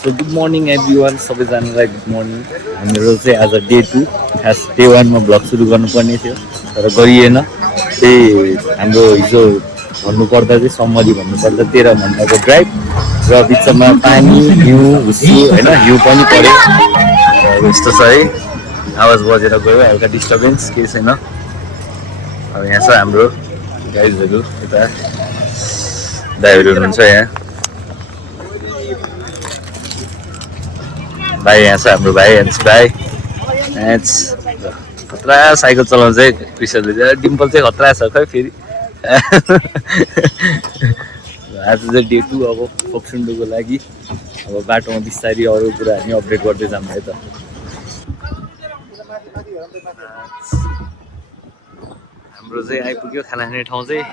So good morning everyone, सबैजनालाई good morning. हाम्रो चाहिँ आज डे 2, खास डे 1 मा भ्लग सुरु गर्नुपर्ने थियो तर गरिएन। त्यही हाम्रो हिजो भन्नुपर्दा चाहिँ सम्मरी भन्नुपर्दा 13 घन्टाको ड्राइभ र बिचमा पानी हिउँ हुस्सु होइन, हिउँ पनि पऱ्यो। यस्तो छ है, आवाज बजेर गयो, हल्का डिस्टर्बेन्स केही छैन। अब यहाँ छ हाम्रो गाइजहरू, यता दाइहरू हुनुहुन्छ यहाँ। भाइ यहाँ छ हाम्रो भाइ एन्स भाइ एन्स। खतरा साइकल चलाउनु चाहिँ क्रिसले चाहिँ, डिम्पल चाहिँ खतरा छ खै फेरि। आज चाहिँ डे 2 अब फोक्सुन्डोको लागि। अब बाटोमा बिस्तारी अरू कुरा हामी अपडेट गर्दै जाऊँ है त। हाम्रो चाहिँ आइपुग्यो खाना खाने ठाउँ चाहिँ।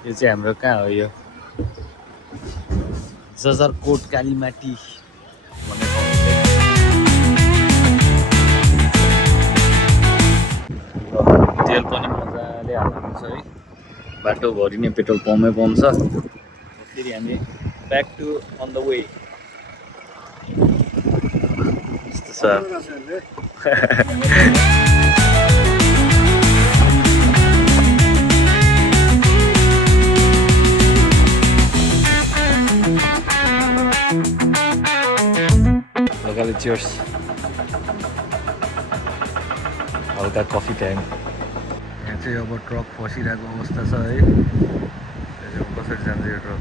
यो चाहिँ हाम्रो कहाँ हो, यो जजरकोट कालीमाटी भन्ने ठाउँ चाहिँ। तेल पनि मजाले हाल्नु छ है, बाटोभरि नै पेट्रोल पम्पमै पम्प छ। फेरि हामी back to on the way. यस्तो छ। चियर्स, हल्का कफी टाइम। यहाँ चाहिँ अब ट्रक फसिरहेको अवस्था छ है। कसरी जान्छ यो ट्रक?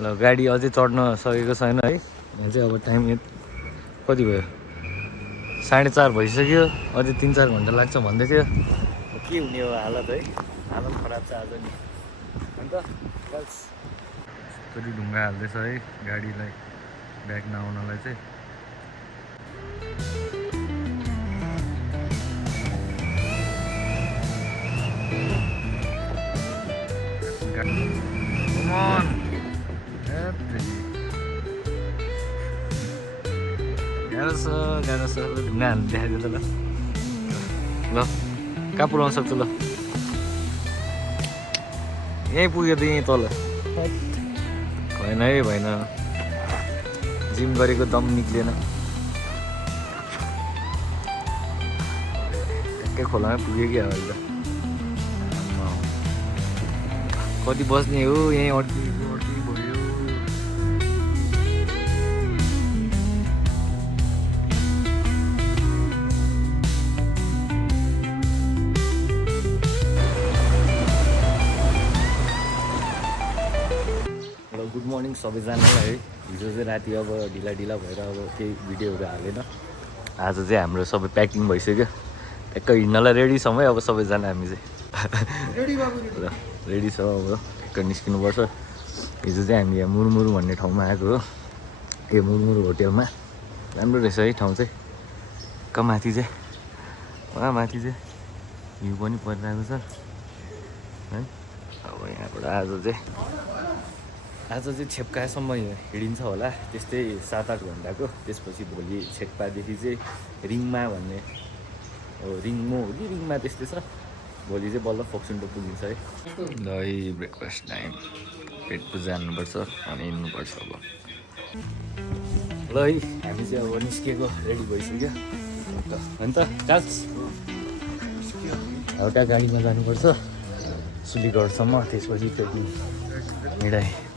ल, गाडी अझै चढ्न सकेको छैन है। यहाँ चाहिँ अब टाइम कति भयो, 4:30 भइसक्यो। अझै 3-4 घन्टा लाग्छ भन्दै थियो। के हुने हो हालत है, हालत खराब छ आज नि। अन्त कसरी ढुङ्गा हाल्दैछ है गाडीलाई ब्याक नआउनलाई चाहिँ। गाह्रो छ ढुङ्गा हाल्नु देखाइदियो त ल। ल कहाँ पुऱ्याउन सक्छु? ल यहीँ पुग्यो त, यहीँ तल। भएन है, भएन। जिम गरेको दम निक्लिएन। ट्याक्कै खोलामै पुग्यो कि अहिले त। कति बस्ने हो, यहीँ अड्की भयो। गुड मर्निङ सबैजनालाई है। हिजो चाहिँ राति अब ढिला भएर अब केही भिडियोहरू हालेन। आज चाहिँ हाम्रो सबै प्याकिङ भइसक्यो, ट्याक्क हिँड्नलाई रेडी छौँ है अब सबैजना हामी चाहिँ। र रेडी छ, अब ट्याक्क निस्किनुपर्छ। हिजो चाहिँ हामी यहाँ मुरमुरु भन्ने ठाउँमा आएको हो। यो मुरमुरु होटेलमा राम्रो रहेछ है ठाउँ चाहिँ। माथि चाहिँ वहाँ माथि चाहिँ हिउँ पनि परिरहेको छ है। अब यहाँबाट आज चाहिँ छेप्कासम्म हिँडिन्छ होला, त्यस्तै 7-8 घन्टाको। त्यसपछि भोलि छेक्पादेखि चाहिँ रिङमा भन्ने हो, रिङमो हो कि रिङमा त्यस्तै छ। भोलि चाहिँ बल्ल फोक्सुन्डो पुगिन्छ है। ल है, ब्रेकफास्ट टाइम। पेट पूजा हान्नुपर्छ अनि हिँड्नुपर्छ अब। ल है, हामी चाहिँ अब निस्किएको, रेडी भइसक्यो अन्त चार्ज हल्का गाडीमा जानुपर्छ सुलीगढसम्म। त्यसपछि फेरि हिँडाइ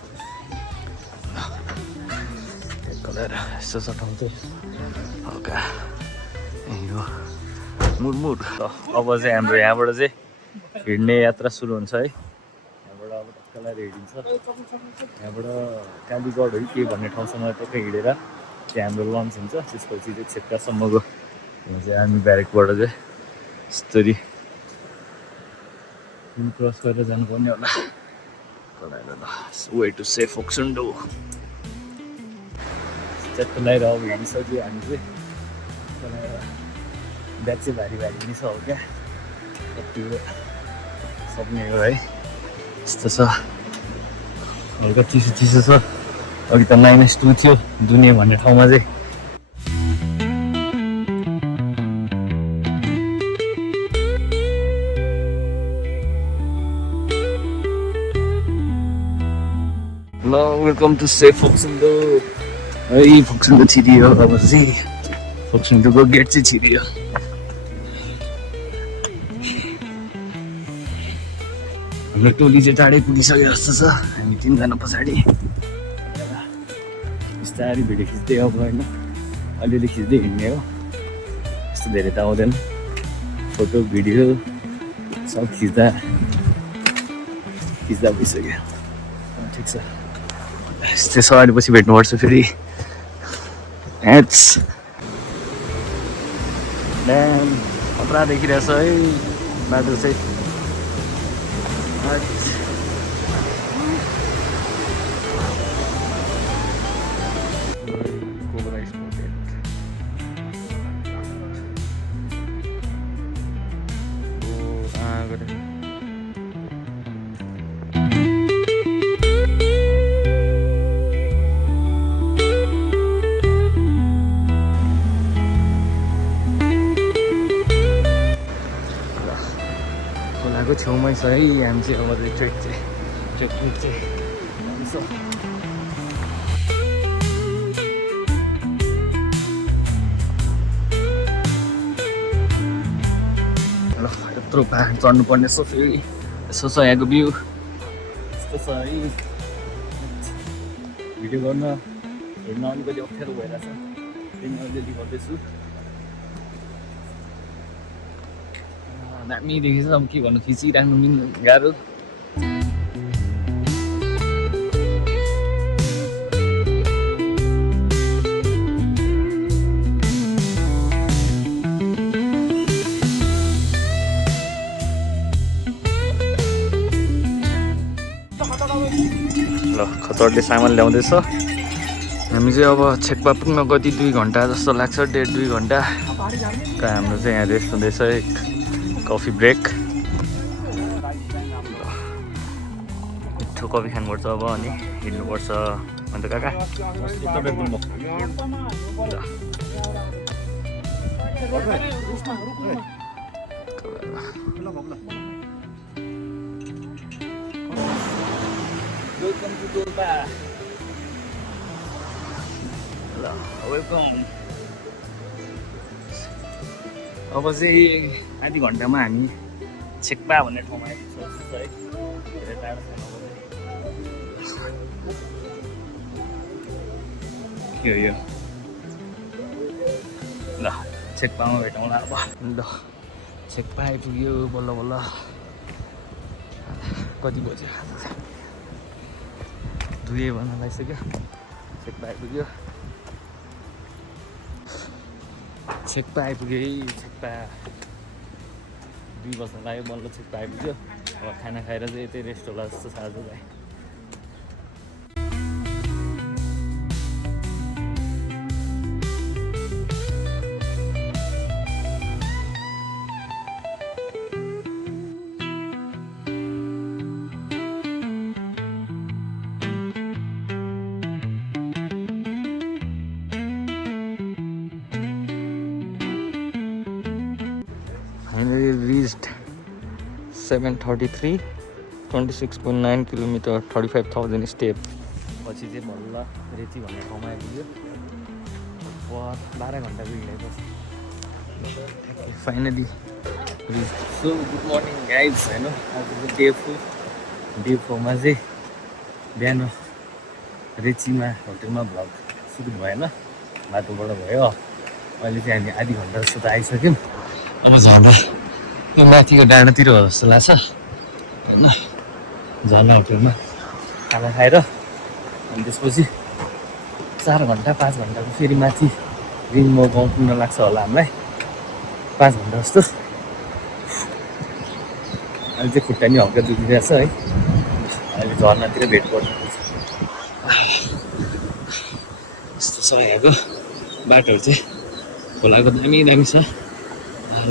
यस्तो छ ठाउँ चाहिँ हल्का यहीँ हो मुरमुर। अब चाहिँ हाम्रो यहाँबाट चाहिँ हिँड्ने यात्रा सुरु हुन्छ है। यहाँबाट अब टक्कलाई हिँडिन्छ। यहाँबाट कालीगढ है के भन्ने ठाउँसम्म टक्कै हिँडेर त्यहाँ हाम्रो लन्च हुन्छ। त्यसपछि चाहिँ छेक्कासम्मको चाहिँ आर्मी ब्यारेकबाट चाहिँ यस्तरी क्रस गरेर जानुपर्ने होला। वे टु सेफ फोक्सुन्डो च्याट्ट लगाएर अब हिँडिसक्यो हामी चाहिँ। ब्याग चाहिँ भारी पनि छ हो क्या, यति हो सक्ने हो है। यस्तो छ, हल्का चिसो छ। अघि त -2 थियो दुनियाँ भन्ने ठाउँमा चाहिँ। हेलो वेलकम टु सेफ फोक्सुन्डो है फोक्सुन्डो छिरियो अब चाहिँ फोक्सुन्डोको गेट चाहिँ छिरियो हाम्रो टोली चाहिँ टाढै पुगिसक्यो जस्तो छ हामी 3 जना पछाडि बिस्तारै भिडियो खिच्दै अब होइन अलिअलि खिच्दै हिँड्ने हो यस्तो धेरै त आउँदैन फोटो भिडियो सब खिच्दा भइसक्यो ठिक छ यस्तै छ अहिले पछि भेट्नुपर्छ फेरि ड्याम खतरा देखिरहेछ है बाटो चाहिँ खोलाको छेउमै छ है हामी चाहिँ अब ट्रेकिङ चाहिँ ल यत्रो पाहाड चढ्नुपर्ने छ फेरि यसो छ यहाँको भ्यू यस्तो छ है भिडियो गर्न हेर्न अलिकति अप्ठ्यारो भइरहेछ त्यही अलिअलि गर्दैछु दामी देखेछ अब के भन्नु खिचिराख्नु मिल्नु गाह्रो ल खतरले सामान ल्याउँदैछ हामी चाहिँ अब छेक्पा पुग्न कति 2 घन्टा जस्तो लाग्छ 1.5-2 घन्टा हाम्रो चाहिँ यहाँ रेस्ट हुँदैछ एक कफी ब्रेक मिठो कफी खानुपर्छ अब अनि हिँड्नुपर्छ अन्त काका वेलकम टु डोल्पा ल वेलकम अब चाहिँ आधी घन्टामा हामी छेक्पा भन्ने ठाउँमा आइपुग्छ है धेरै टाढो छैन के हो यो ल छेक्पामा भेटौँला अब ल छेक्पा आइपुग्यो बल्ल बल्ल कति बज्यो दुई भन्न लागिसक्यो छेक्पा आइपुग्यो छेक्पा आइपुग्यो है छेक्पा 2 बज्न लाग्यो बल्ल छेक्पा आइपुग्यो अब खाना खाएर चाहिँ यतै रेस्ट होला जस्तो छ आजलाई Finally reached 733 26.9 किलोमिटर 35,000 स्टेप पछि चाहिँ बल्ल रेती भन्ने ठाउँमा आइपुग्यो 12 घन्टाको हिँडेपछि finally so good morning guys होइन आजको डे फोरमा चाहिँ बिहान रेचीमा होटेलमा भ्लग सुरु भएन बाटोबाट भयो अहिले चाहिँ हामी आधी घन्टा जस्तो त आइसक्यौँ अब झर्ना यो माथिको डाँडातिर हो जस्तो लाग्छ होइन झर्ना होटेलमा खाना खाएर अनि त्यसपछि 4 घन्टा 5 घन्टाको फेरि माथि रिङमो गाउँ पुग्न लाग्छ होला हामीलाई 5 घन्टा जस्तो अहिले चाहिँ खुट्टा नि हल्का दुखिरहेछ है अहिले झर्नातिर भेट गर्नुपर्छ यस्तो छ यहाँको बाटोहरू चाहिँ खोलाको दामी दामी छ ल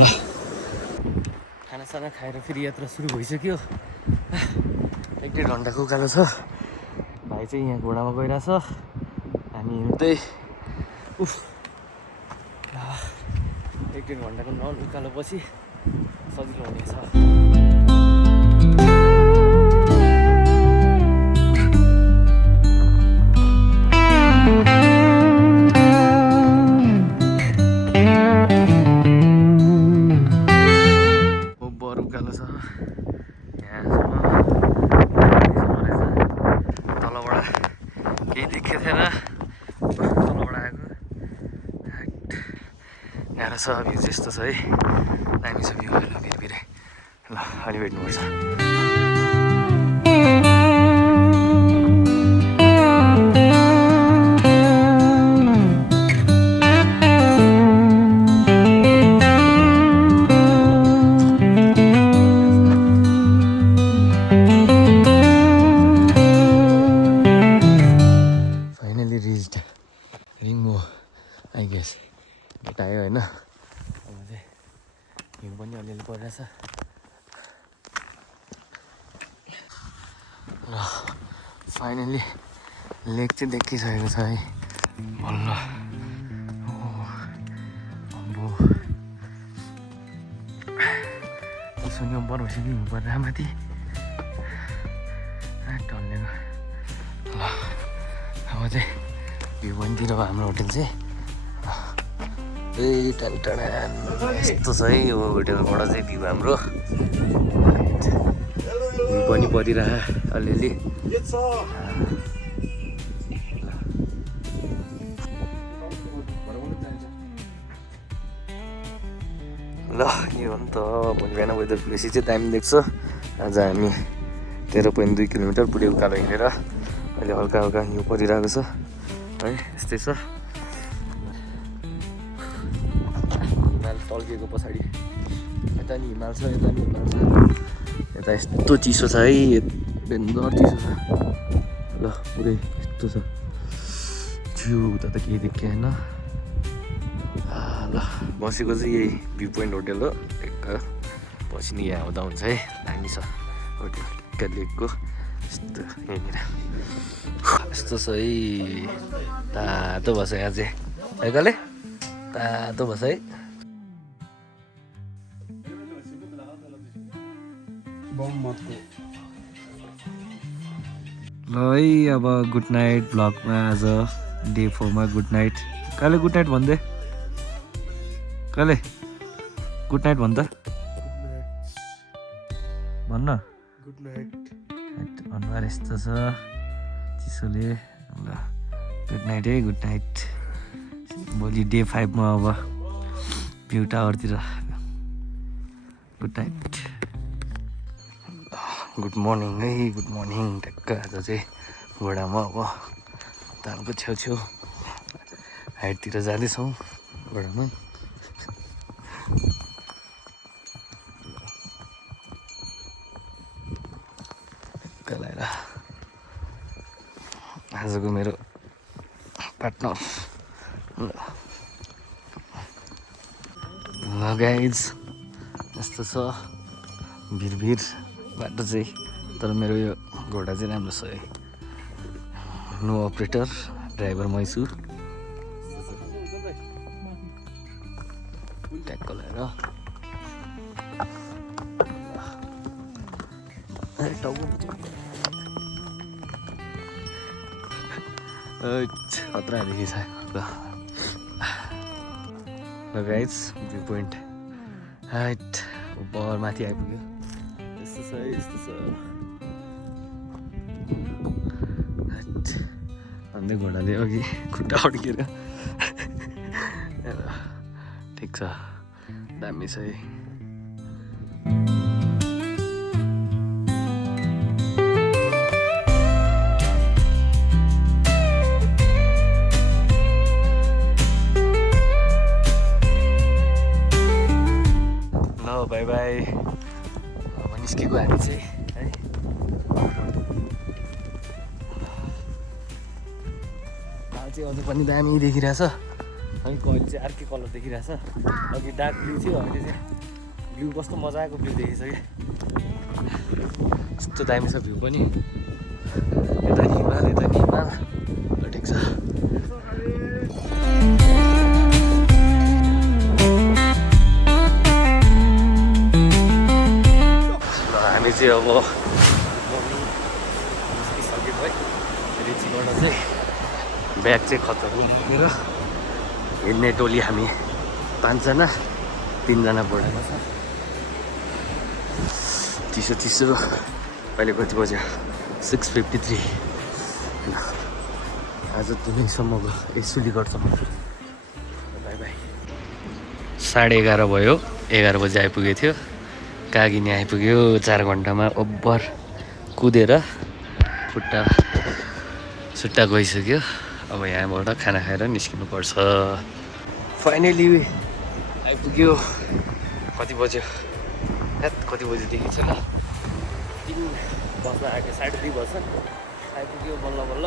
खानासाना खाएर फेरि यात्रा सुरु भइसक्यो 1-1.5 घन्टाको उकालो छ भाइ चाहिँ यहाँ घोडामा गइरहेछ हामी हिँड्दै 1-1.5 घन्टाको उकालो पछि सजिलो हुनेछ उकालो छ यहाँसम्म रहेछ तलबाट केही देखेको थिएन तलबाट आएको यहाँ छ भ्यू त्यस्तो छ है दामी छ भ्यू फेरि ल अलि भेट्नुपर्छ रिङ्मो आई गेस भेटायो होइन अब चाहिँ हिउँ पनि अलिअलि परिरहेछ र फाइनली लेक चाहिँ देखिसकेको छ है बल्ल अब सुन्यो बर्छ कि हिउँ परेर माथि टल्लेको ल अब चाहिँ भ्यू पोइन्टतिर हाम्रो होटल चाहिँ ए टाढा टाढा यस्तो छ है यो होटलबाट चाहिँ भ्यू हाम्रो हिउँ पनि परिरह अलिअलि ल के हो नि त भोलि बिहान वेदर बेसी चाहिँ टाइम देख्छ आज हामी 13.2 किलोमिटर पुरै उकालो हिँडेर अहिले हल्का हल्का हिउँ परिरहेको छ है यस्तै छ हिमाल टल्किएको पछाडि यता नि हिमाल छ यता नि हिमाल छ यता यस्तो चिसो छ है बेन्दर चिसो छ ल पुरै यस्तो छ जिउ उता त केही देखिएन ल बसेको चाहिँ यही भ्यू पोइन्ट होटल हो एक पछि नि यहाँ आउँदा हुन्छ है दामी छ होटल लेकको यस्तो यहाँनिर यस्तो छ है तातो बस यहाँ चाहिँ है कले तातो बस है ल है अब गुड नाइट भ्लगमा आज डे 4 मा गुड नाइट कहिले गुड नाइट भन्दै कहिले गुड नाइट भन् त भन्न गुड नाइट अनुहार यस्तो छ चिसोले ल गुड नाइट है गुड नाइट भोलि डे 5 मा अब भ्यू टावरतिर गुड नाइट गुड मर्निङ है गुड मर्निङ ट्याक्क आज चाहिँ घोडामा अब तालको छेउछेउ हाइटतिर जाँदैछौँ घोडामा लगाएर आजको मेरो पार्टनर ल गाइज यस्तो छ भिर बाटो चाहिँ तर मेरो यो घोडा चाहिँ राम्रो छ है नो अपरेटर ड्राइभर मै छु ट्याक्क लगाएर खतरादेखि छ ल गाइज भ्यू पोइन्ट हाइट ऊपर माथि आइपुग्यो यस्तो छ यस्तो छ अन्त घोडाले अघि खुट्टा अड्केर ठिक छ दामी छ है बाई बाई अब निस्केको हामी चाहिँ है चाहिँ अझै पनि दामी देखिरहेछ है कहिले चाहिँ अर्कै कलर देखिरहेछ अघि डार्क ब्लू थियो अहिले चाहिँ ब्लू कस्तो मजाको ब्लू देखिन्छ कि कस्तो दामी छ भ्यू पनि यता नि हिमाल ठिक छ चाहिँ अब निस्किसक्यौँ है रिचीबाट चाहिँ ब्याग चाहिँ खतरा लिएर हिँड्ने टोली हामी 5 जना 3 जना बढाएको छ चिसो अहिले कति बज्यो 6:53 होइन आज दिनैसम्मको सुलीगढसम्म बाई बाई 11:30 भयो 11 बजी आइपुगेको थियो कागिनी आइपुग्यो 4 घन्टामा ओभर कुदेर सुट्टा गइसक्यो अब यहाँबाट खाना खाएर निस्किनु पर्छ फाइनली आइपुग्यो कति बज्यो कति बजीदेखि छ ल 3 बज्न आएको 2:30 बज्छ आइपुग्यो बल्ल